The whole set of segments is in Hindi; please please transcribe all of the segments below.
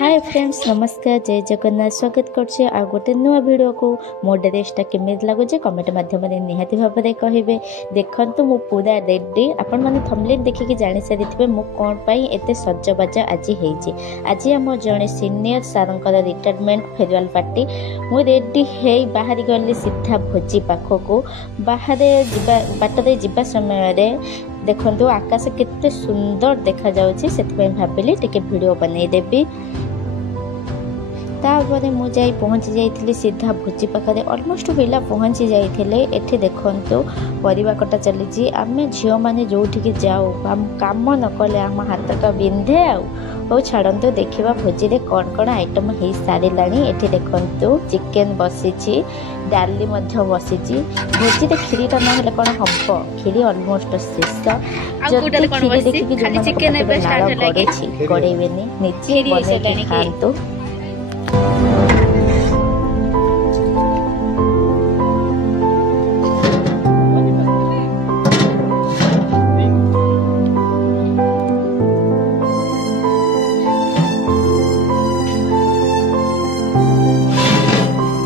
हाय फ्रेंड्स नमस्कार जय जगन्नाथ स्वागत करछे आ गोटे नुआ वीडियो को मो ड्रेसटा केमिति लागुचे कमेंट माध्यम निहाती भाव में कहिबे। देखंतु मु पूरा रेडी आपण माने थंबनेल देखिके जानि सारिथिबे मु कोन पई एते सज्जबाजा आज हेछि। आज हम जणे सीनियर सारंकर रिटायरमेंट फेयरवेल पार्टी मु रेडी हेई बाहरी गली सीधा भोजी पाखको बाहरे जिबा बाटरे जिबा समय रे देखंतु आकाश केते सुंदर देखा जाउछि सेति भाबिली टिके वीडियो बनै देबी। तापरे मु जाई पहुँची जाइथिली सीधा भोजी पाखरे ऑलमोस्ट पिला पहुँची जाइथिले। एठी देखंतु परिवा कटा चलीछि आमे झियो माने जोठिके जाऊ काम न कले आम हाथ का बिंधे आउ छाड़ंतु देखिबा भोजी रे कोन कोन आइटम हे सारिलानी। एठी देखंतु चिकन बसिछि डाली मध्य बसिछि भोजी रे खीरीटा न हेले कोन हब्बो खीरी ऑलमोस्ट शेष जदी खीरी देखि खाली चिकन एबे स्टार्ट हेलाछि करेबेनी नीचे बने खांतु।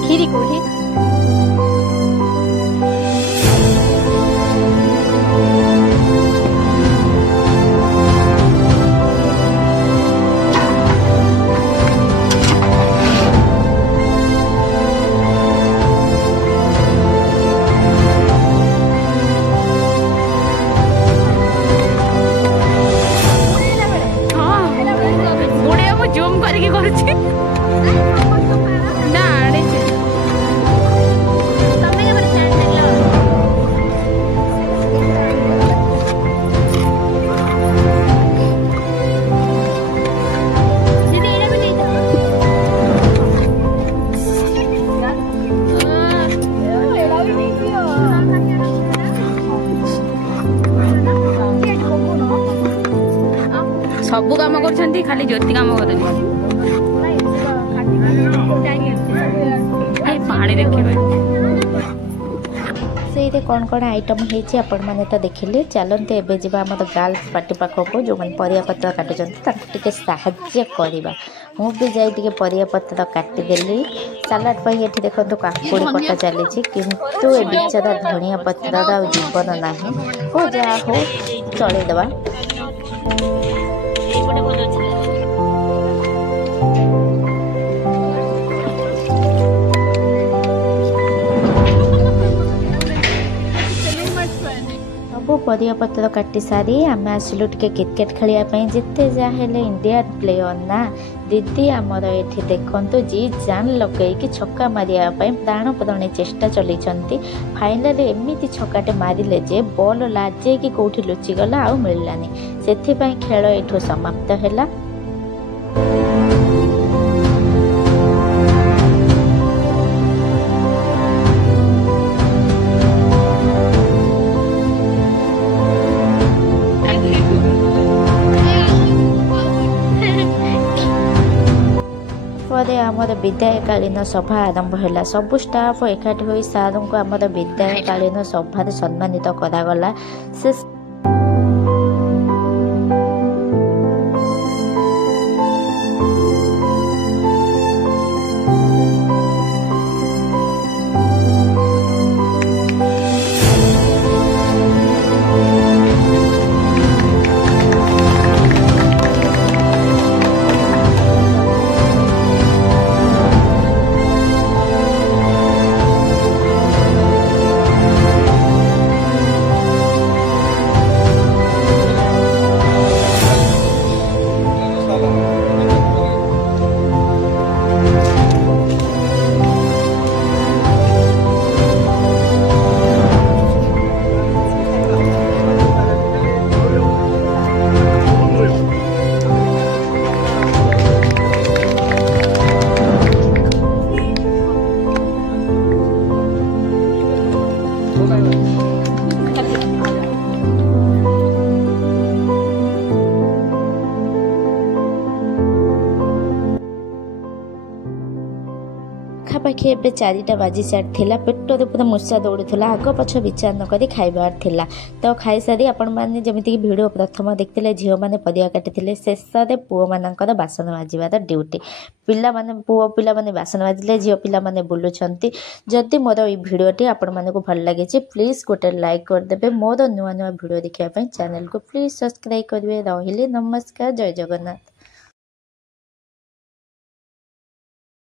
खीरी कोठी जूम करके करछि ना आनिछि तमे के बरे चैन देलो दीदी एने भी नहीं सब काम करछंती खाली ज्योति काम करछंती पानी देखिबे से कौन कौन आइटम होती आपण मैंने तो देखिले। चलते एबे जीवा हमर गर्ल्स पार्टी पाखको जो मन परिया पत्र काटुचंती साहाय्य करवा मु भी जाई टिके परिया पत्र काटी देली। सलाड पई एठी देखंतु काकुड़ी कटा चली किंतु ए बिचारा धनिया पत्र जीवन नाही हो जा हो चले देबा। सब परिया पत्र काटी सारी आम आसलु टिके क्रिकेट खेलिया जिते जाहेले इंडिया प्लेयर ना दीदी आमर एठी देखंतु जी जान लगेकी छक्का मारिया प्राण प्रणे चेष्टा चली फाइनल एमती छक्काटे मारिले जे बॉल लाजे कि कौटी लुचिगला आउ मिललानी सेथिपाई खेल एठो समाप्त हैला। आमर विदायकालीन सभा आरंभ है सबु स्टाफ एकाठी हो सार को आमर विदायकालीन सभा सम्मानित करागला। से ପାଖାପାଖି ଏବେ 4ଟା ବାଜି ସାରିଥିଲା। ପେଟରେ ପୁରା ମୂଷା ଦୌଡ଼ୁଥିଲା। ଆଗ ପଛ ବିଚାର ନ କରି ଖାଇବାର ଥିଲା। ତ ଖାଇସାରି ଆପଣମାନେ ଯେମିତିକି ଭିଡ଼ିଓ ପ୍ରଥମ ଦେଖିଥିଲେ ଝିଅମାନେ ପରିବା କାଟିଥିଲେ, ଶେଷରେ ପୁଅମାନଙ୍କର ବାସନ ମାଜିବାର ଡ୍ୟୁଟି। ପୁଅ ପିଲାମାନେ ବାସନ ମାଜିଲେ, ଝିଅ ପିଲାମାନେ ବୁଲୁଛନ୍ତି। ଯଦି ମୋର ଏଇ ଭିଡ଼ିଓଟି ଆପଣମାନଙ୍କୁ ଭଲ ଲାଗିଛି ପ୍ଲିଜ୍ ଗୋଟେ ଲାଇକ୍ କରିଦେବେ। ମୋର ନୂଆ ନୂଆ ଭିଡ଼ିଓ ଦେଖିବା ପାଇଁ ଚ୍ୟାନେଲକୁ ପ୍ଲିଜ୍ ସବସ୍କ୍ରାଇବ୍ କରିବେ। ରହିଲି, ନମସ୍କାର, ଜୟ ଜଗନ୍ନାଥ।